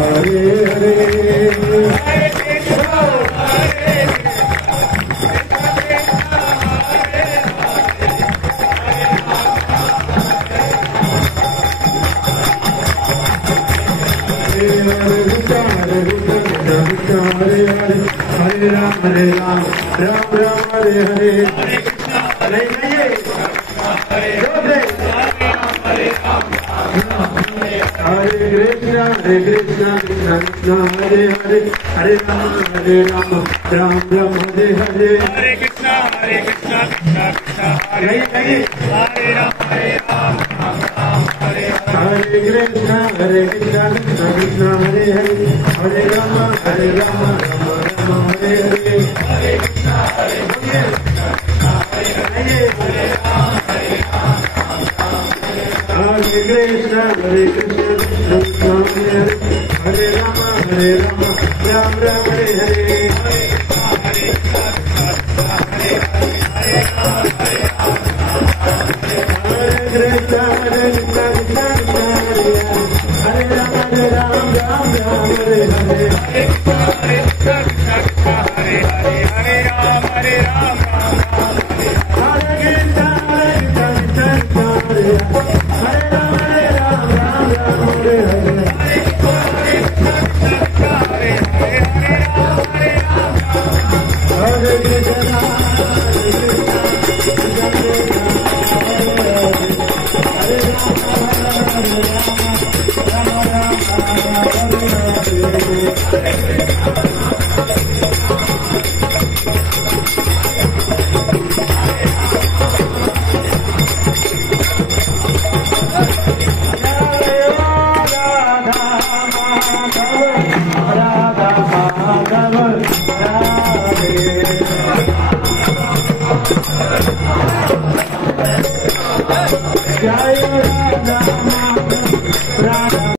Hare Hare Hare Ram Ram Ram Hare Hare Hare Krishna Krishna Krishna Hare Hare Hare Ram Ram Ram Hare Hare Hare Krishna Krishna Krishna Hare Hare Hare Ram Ram Hare Hare Krishna Krishna Krishna Hare Hare Hare Ram Ram Hare Hare Hare Krishna Krishna Hare Hare Hare Ram Hare Krishna Krishna Krishna Hare Ram Ram Hare Hare Jai Radha